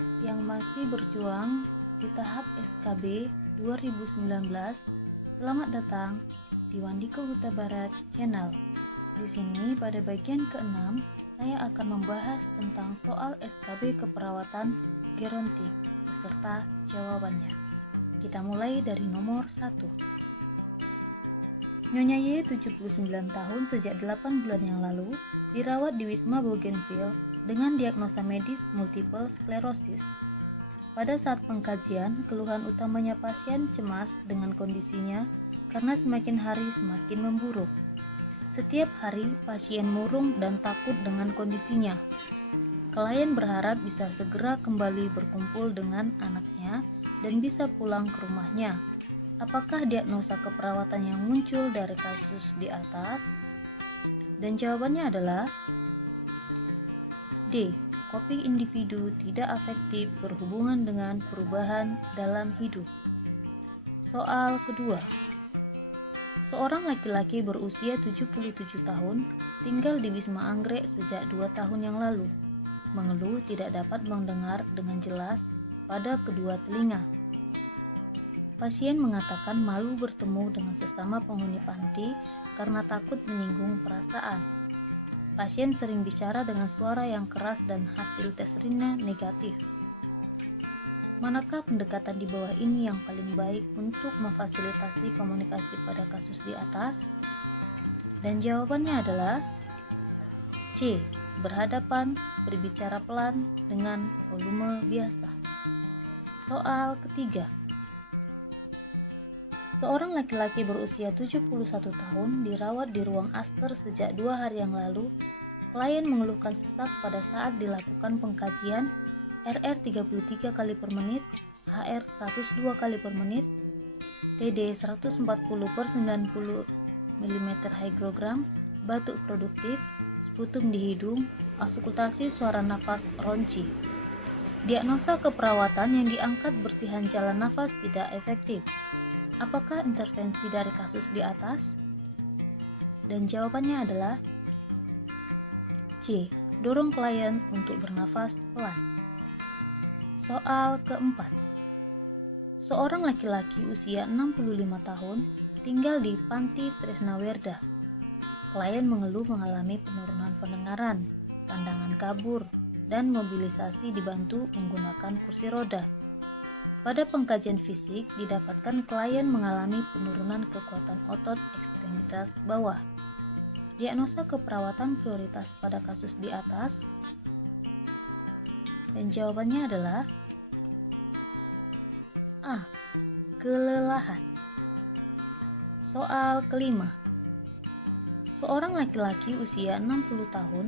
yang masih berjuang di tahap SKB 2019. Selamat datang di Wandiko Huta Barat Channel. Di sini pada bagian ke-6 saya akan membahas tentang soal SKB keperawatan gerontik serta jawabannya. Kita mulai dari nomor 1. Nyonya Y 79 tahun sejak 8 bulan yang lalu dirawat di Wisma Bougainville dengan diagnosa medis multiple sclerosis. Pada saat pengkajian, keluhan utamanya pasien cemas dengan kondisinya karena semakin hari semakin memburuk. Setiap hari pasien murung dan takut dengan kondisinya. Klien berharap bisa segera kembali berkumpul dengan anaknya dan bisa pulang ke rumahnya. Apakah diagnosa keperawatan yang muncul dari kasus di atas? Dan jawabannya adalah D. Coping individu tidak efektif berhubungan dengan perubahan dalam hidup. Soal kedua. Seorang laki-laki berusia 77 tahun tinggal di Wisma Anggrek sejak 2 tahun yang lalu. Mengeluh tidak dapat mendengar dengan jelas pada kedua telinga. Pasien mengatakan malu bertemu dengan sesama penghuni panti karena takut menyinggung perasaan. Pasien sering bicara dengan suara yang keras dan hasil tes urinnya negatif. Manakah pendekatan di bawah ini yang paling baik untuk memfasilitasi komunikasi pada kasus di atas? Dan jawabannya adalah C. Berhadapan, berbicara pelan dengan volume biasa. Soal ketiga. Seorang laki-laki berusia 71 tahun dirawat di ruang aster sejak 2 hari yang lalu. Klien mengeluhkan sesak pada saat dilakukan pengkajian RR 33 kali per menit, HR 102 kali per menit, TD 140 per 90 mm hygrogram, batuk produktif, sputum di hidung, auskultasi suara nafas ronci. Diagnosa keperawatan yang diangkat bersihan jalan nafas tidak efektif. Apakah intervensi dari kasus di atas? Dan jawabannya adalah C. Dorong klien untuk bernafas pelan. Soal keempat. Seorang laki-laki usia 65 tahun tinggal di Panti Tresnawerda. Klien mengeluh mengalami penurunan pendengaran, pandangan kabur, dan mobilisasi dibantu menggunakan kursi roda. Pada pengkajian fisik didapatkan klien mengalami penurunan kekuatan otot ekstremitas bawah. Diagnosa keperawatan prioritas pada kasus di atas. Dan jawabannya adalah A. Kelelahan. Soal kelima. Seorang laki-laki usia 60 tahun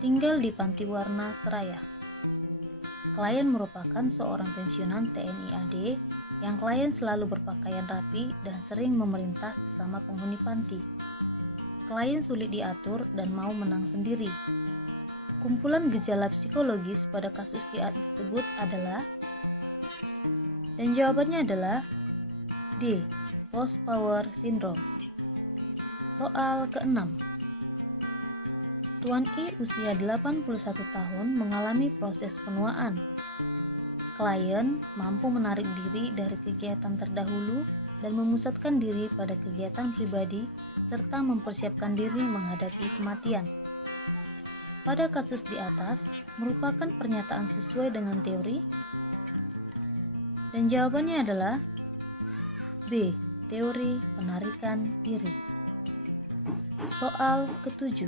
tinggal di Panti Warna Seraya. Klien merupakan seorang pensiunan TNI AD yang klien selalu berpakaian rapi dan sering memerintah sesama penghuni panti. Klien sulit diatur dan mau menang sendiri. Kumpulan gejala psikologis pada kasus di atas tersebut adalah, dan jawabannya adalah D. Lost Power Syndrome. Soal ke-6. Tuan I usia 81 tahun mengalami proses penuaan. Klien mampu menarik diri dari kegiatan terdahulu dan memusatkan diri pada kegiatan pribadi serta mempersiapkan diri menghadapi kematian. Pada kasus di atas merupakan pernyataan sesuai dengan teori. Dan jawabannya adalah B. Teori penarikan diri. Soal ke-7.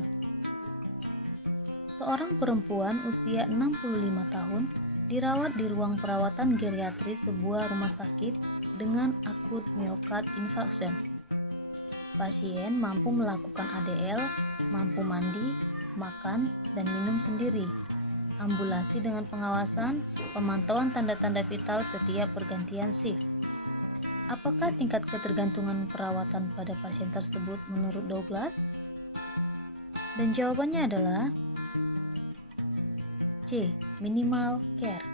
Seorang perempuan usia 65 tahun dirawat di ruang perawatan geriatris sebuah rumah sakit dengan akut miokard infarction. Pasien mampu melakukan ADL, mampu mandi, makan, dan minum sendiri. Ambulasi dengan pengawasan, pemantauan tanda-tanda vital setiap pergantian shift. Apakah tingkat ketergantungan perawatan pada pasien tersebut menurut Douglas? Dan jawabannya adalah C. Minimal care.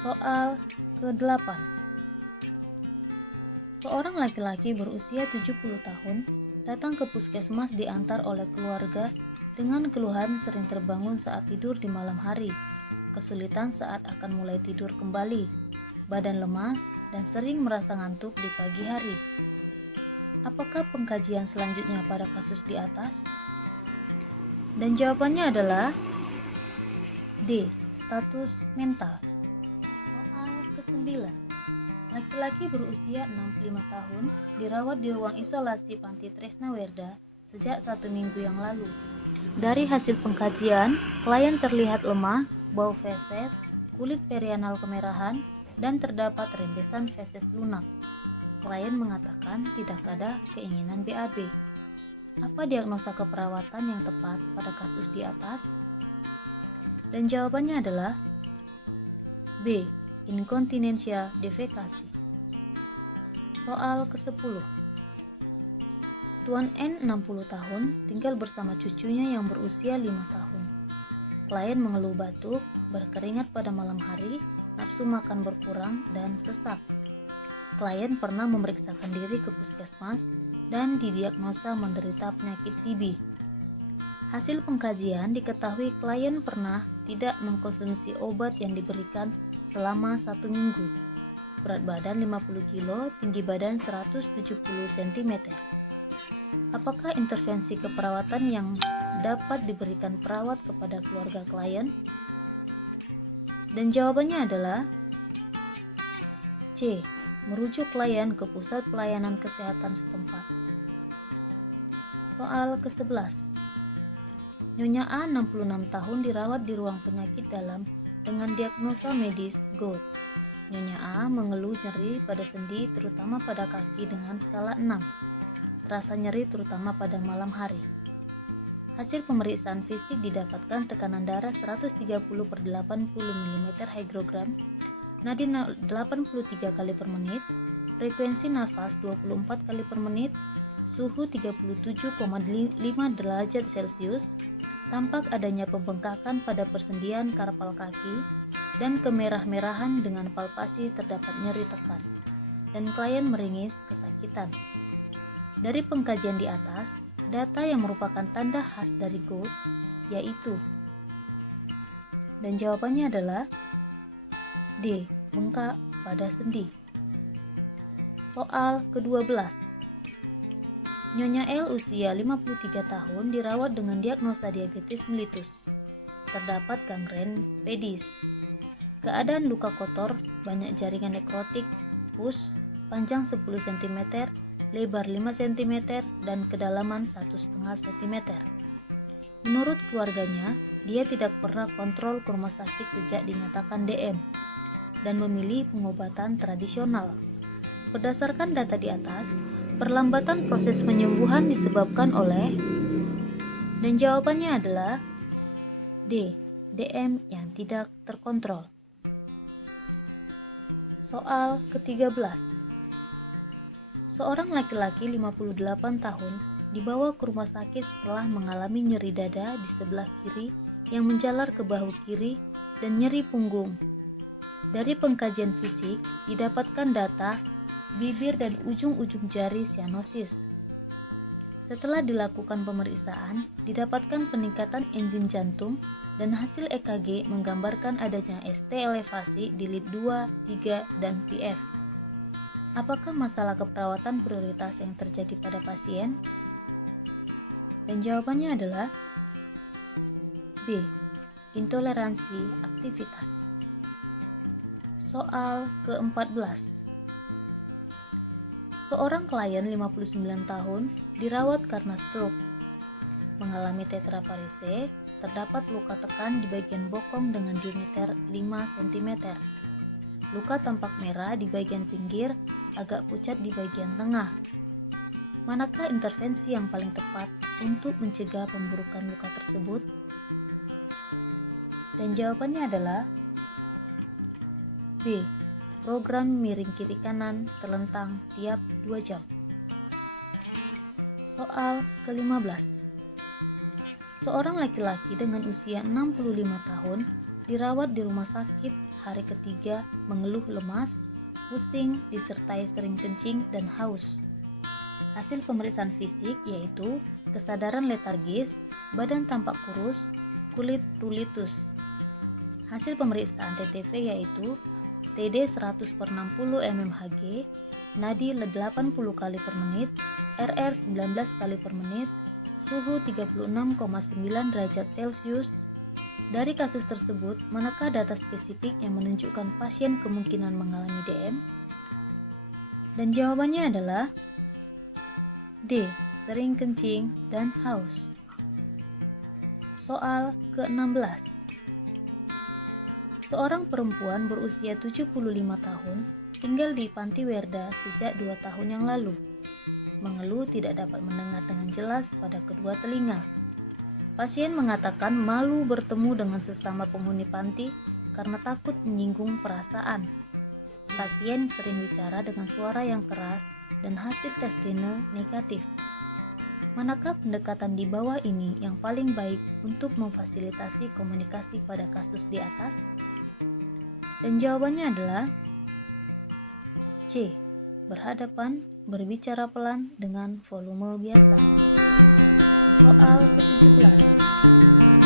Soal ke-8. Seorang laki-laki berusia 70 tahun datang ke puskesmas diantar oleh keluarga dengan keluhan sering terbangun saat tidur di malam hari. kesulitan saat akan mulai tidur kembali, badan lemas, dan sering merasa ngantuk di pagi hari. Apakah pengkajian selanjutnya pada kasus di atas? Dan jawabannya adalah D. Status mental. Soal ke-9. Laki-laki berusia 65 tahun dirawat di ruang isolasi Panti Tresnawerda sejak 1 minggu yang lalu. Dari hasil pengkajian, klien terlihat lemah, bau feses, kulit perianal kemerahan, dan terdapat rentesan feses lunak. Klien mengatakan tidak ada keinginan BAB. Apa diagnosa keperawatan yang tepat pada kasus di atas? Dan jawabannya adalah B. Inkontinensia defekasi. Soal ke-10. Tuan N 60 tahun tinggal bersama cucunya yang berusia 5 tahun. Klien mengeluh batuk, berkeringat pada malam hari, nafsu makan berkurang, dan sesak. Klien pernah memeriksakan diri ke puskesmas dan didiagnosa menderita penyakit TB. Hasil pengkajian diketahui klien pernah tidak mengkonsumsi obat yang diberikan selama 1 minggu. Berat badan 50 kg, tinggi badan 170 cm. Apakah intervensi keperawatan yang dapat diberikan perawat kepada keluarga klien? Dan jawabannya adalah C. Merujuk klien ke pusat pelayanan kesehatan setempat. Soal ke-11. Nyonya A 66 tahun dirawat di ruang penyakit dalam dengan diagnosa medis GORD. Nyonya A mengeluh nyeri pada sendi terutama pada kaki dengan skala 6. Rasa nyeri terutama pada malam hari. Hasil pemeriksaan fisik didapatkan tekanan darah 130/80 mm hydrogram, nadi 83 kali per menit, frekuensi nafas 24 kali per menit, suhu 37,5 derajat Celcius, tampak adanya pembengkakan pada persendian karpal kaki, dan kemerah-merahan dengan palpasi terdapat nyeri tekan, dan klien meringis kesakitan. Dari pengkajian di atas, data yang merupakan tanda khas dari GORD yaitu, dan jawabannya adalah D. Bengkak pada sendi. Soal ke-12. Nyonya L usia 53 tahun dirawat dengan diagnosa diabetes mellitus. Terdapat gangren pedis. Keadaan luka kotor, banyak jaringan nekrotik, pus, panjang 10 cm, lebar 5 cm, dan kedalaman 1,5 cm. Menurut keluarganya, dia tidak pernah kontrol ke rumah sakit sejak dinyatakan DM dan memilih pengobatan tradisional. Berdasarkan data di atas, perlambatan proses penyembuhan disebabkan oleh, dan jawabannya adalah D. DM yang tidak terkontrol. Soal ke-13. Seorang laki-laki 58 tahun dibawa ke rumah sakit setelah mengalami nyeri dada di sebelah kiri yang menjalar ke bahu kiri dan nyeri punggung. Dari pengkajian fisik didapatkan data bibir dan ujung-ujung jari sianosis. Setelah dilakukan pemeriksaan, didapatkan peningkatan enzim jantung dan hasil EKG menggambarkan adanya ST elevasi di lid 2, 3, dan PF. Apakah masalah keperawatan prioritas yang terjadi pada pasien? Dan jawabannya adalah D. Intoleransi aktivitas. Soal ke-14. Seorang klien 59 tahun dirawat karena stroke. Mengalami tetraparese, terdapat luka tekan di bagian bokong dengan diameter 5 cm. Luka tampak merah di bagian pinggir, agak pucat di bagian tengah. Manakah intervensi yang paling tepat untuk mencegah pemburukan luka tersebut? Dan jawabannya adalah B. Program miring kiri kanan terlentang tiap 2 jam. Soal ke-15. Seorang laki-laki dengan usia 65 tahun dirawat di rumah sakit hari ketiga mengeluh lemas, pusing, disertai sering kencing dan haus. Hasil pemeriksaan fisik yaitu kesadaran letargis, badan tampak kurus, kulit rulitus. Hasil pemeriksaan TTP yaitu TD 100/60 mmHg, nadi 80 kali per menit, RR 19 kali per menit, suhu 36,9 derajat Celcius. Dari kasus tersebut, manakah data spesifik yang menunjukkan pasien kemungkinan mengalami DM? Dan jawabannya adalah D. Sering kencing dan haus. Soal ke-16. Seorang perempuan berusia 75 tahun tinggal di Panti Werda sejak 2 tahun yang lalu. Mengeluh tidak dapat mendengar dengan jelas pada kedua telinga. Pasien mengatakan malu bertemu dengan sesama penghuni panti karena takut menyinggung perasaan. Pasien sering bicara dengan suara yang keras dan hasil tes renal negatif. Manakah pendekatan di bawah ini yang paling baik untuk memfasilitasi komunikasi pada kasus di atas? Dan jawabannya adalah C. Berhadapan, berbicara pelan dengan volume biasa. Soal 9.